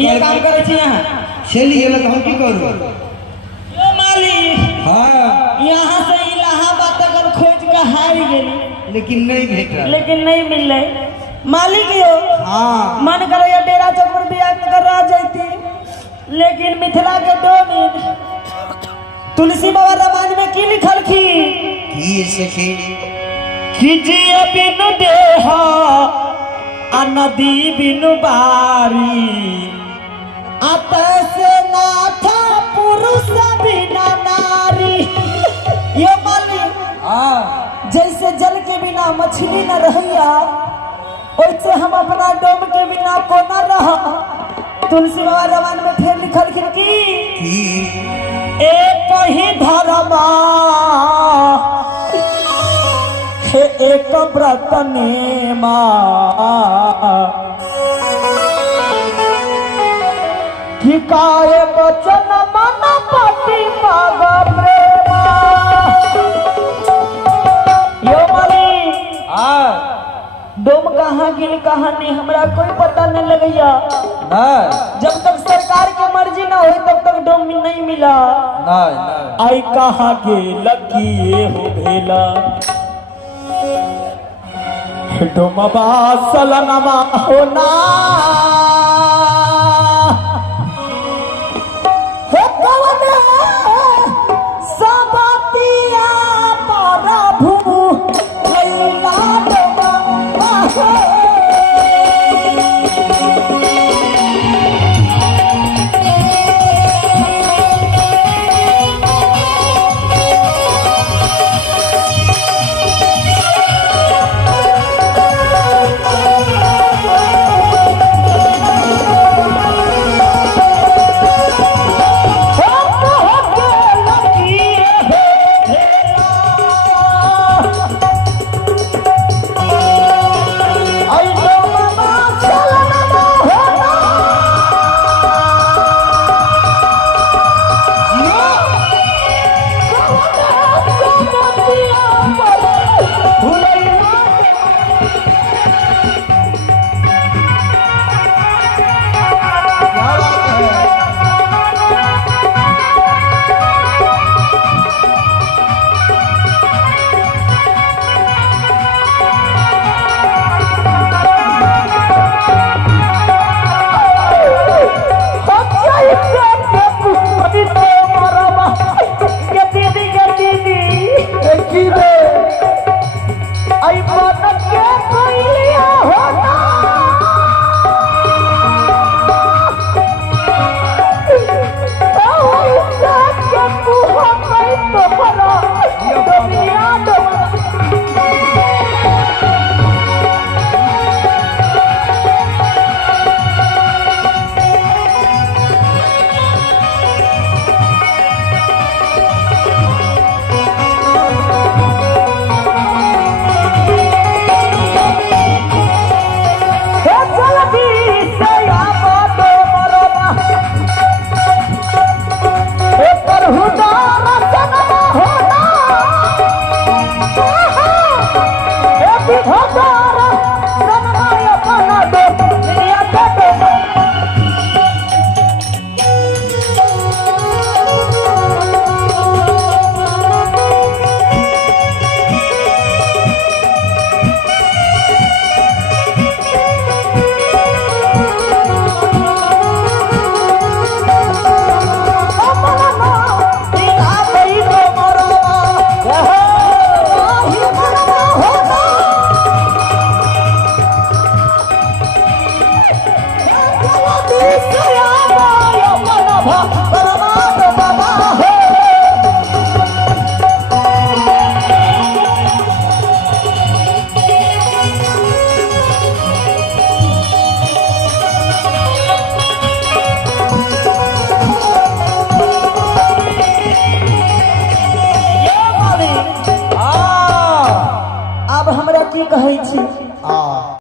ये काम करे छी यहाँ चलिए लग हम की करू यो मालिक हां यहाँ से इलाहाबाद तक खोज के हार गेली लेकिन नहीं भेटा लेकिन नहीं मिले मालिक यो हां मन करे या डेरा चौक पर बियाह कर रह जाती लेकिन मिथिला के डोमिन तुलसी बाबा रामायण में की लिखल की सखी खिजिए बिनु देहा आ नदी बिनु बारी से नाथा पुरुष बिना नारी ये मालिक जैसे जल के बिना मछली न रहिया वैसे हम अपना डोम के बिना को न रहा तुलसी बाबा रामायण में फिर लिखल खिड़की एक ही धर्मा एक व्रत नेमा कि काय वचन मन पति पाग प्रेमा यो मालिक डोम कहाँ गिल कहाँ नहीं हमरा कोई पता नहीं लगैया जब तक सरकार की मर्जी ना हुई तब तक डोम नहीं मिला आई कहाँ के लकी ये हो भेला डोमबा सलनमा होना हो कवन सबतिया प्रभु भैला डोमबा हो की कहै छी